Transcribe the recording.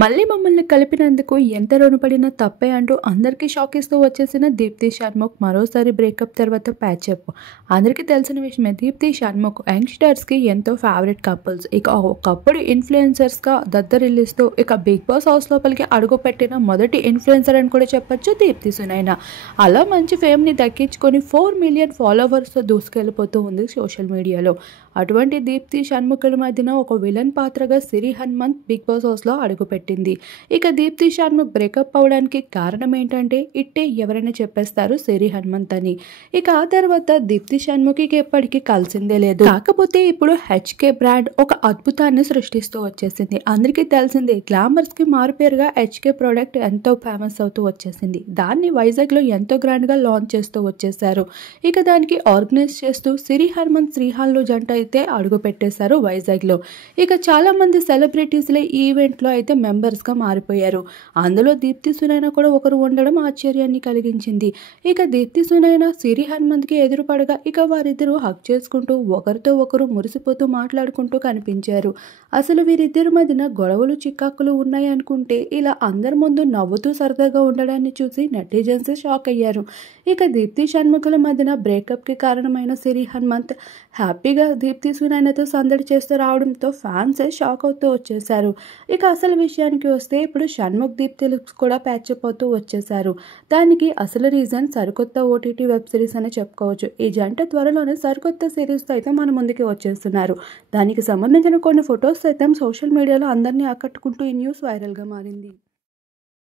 మళ్ళీ మమ్మల్ని కలిపినందుకు ఎంత రుణపడినా తప్పే అంటూ అందరికీ షాక్ ఇస్తూ వచ్చేసిన దీప్తి షణ్ముఖ్ మరోసారి బ్రేకప్ తర్వాత ప్యాచప్. అందరికీ తెలిసిన విషయమే, దీప్తి షణ్ముఖ్ యంగ్స్టర్స్కి ఎంతో ఫేవరెట్ కపుల్స్. ఇక ఒకప్పుడు ఇన్ఫ్లుయెన్సర్స్గా దద్దరిల్లిస్తూ ఇక బిగ్ బాస్ హౌస్ లోపలికి అడుగుపెట్టిన మొదటి ఇన్ఫ్లుయెన్సర్ అని కూడా చెప్పొచ్చు దీప్తి సునైనా. అలా మంచి ఫేమ్ని దక్కించుకొని 4 మిలియన్ ఫాలోవర్స్తో దూసుకెళ్ళిపోతూ ఉంది సోషల్ మీడియాలో. అటువంటి దీప్తి షణ్ముఖుల మధ్యన ఒక విలన్ పాత్రగా సిరి హనుమంత్ బిగ్ బాస్ హౌస్లో అడుగుపెట్టింది. ఇక దీప్తి షణ్ముఖ్ బ్రేకప్ అవడానికి కారణం ఏంటంటే ఇట్టే ఎవరైనా చెప్పేస్తారు సిరి హనుమంత్ అని. ఇక ఆ తర్వాత దీప్తి షణ్ముఖికి ఎప్పటికీ కలిసిందే లేదు. కాకపోతే ఇప్పుడు హెచ్కే బ్రాండ్ ఒక అద్భుతాన్ని సృష్టిస్తూ వచ్చేసింది. అందరికీ తెలిసిందే, గ్లామర్స్ కి మారుపేరుగా హెచ్కే ప్రోడక్ట్ ఎంతో ఫేమస్ అవుతూ వచ్చేసింది. దాన్ని వైజాగ్ లో ఎంతో గ్రాండ్ గా లాంచ్ చేస్తూ వచ్చేసారు. ఇక దానికి ఆర్గనైజ్ చేస్తూ సిరి హనుమంత్ శ్రీహాన్లు జంట అయితే అడుగు పెట్టేశారు వైజాగ్ లో. ఇక చాలా మంది సెలబ్రిటీస్లే ఈ ఈవెంట్ లో అయితే మెంబర్స్ గా మారిపోయారు. అందులో దీప్తి సునైనా కూడా ఒకరు ఉండడం ఆశ్చర్యాన్ని కలిగించింది. ఇక దీప్తి సునైనా సిరి హనుమంత్ కి ఎదురుపడగా ఇక వారిద్దరూ హక్ చేసుకుంటూ ఒకరితో ఒకరు మురిసిపోతూ మాట్లాడుకుంటూ కనిపించారు. అసలు వీరిద్దరి మధ్యన గొడవలు చిక్కాకులు ఉన్నాయి అనుకుంటే ఇలా అందరి ముందు నవ్వుతూ సరదాగా ఉండడాన్ని చూసి నెటిజన్స్ షాక్ అయ్యారు. ఇక దీప్తి షణ్ముఖుల మధ్యన బ్రేకప్ కి కారణమైన సిరి హనుమంత్ హ్యాపీగా దీప్తి సునైనాతో సందడి చేస్తూ రావడంతో ఫ్యాన్స్ షాక్ అవుతూ వచ్చేసారు. ఇక అసలు విషయానికి వస్తే ఇప్పుడు షణ్ముఖ్ దీప్తి లుక్స్ కూడా ప్యాచప్ అవుతూ వచ్చేసారు. దానికి అసలు రీజన్ సరికొత్త ఓటీటీ వెబ్ సిరీస్ అని చెప్పుకోవచ్చు. ఈ జంట త్వరలోనే సరికొత్త సిరీస్తో అయితే మన ముందుకి వచ్చేస్తున్నారు. దానికి సంబంధించిన కొన్ని ఫొటోస్ అయితే సోషల్ మీడియాలో అందరినీ ఆకట్టుకుంటూ ఈ న్యూస్ వైరల్గా మారింది.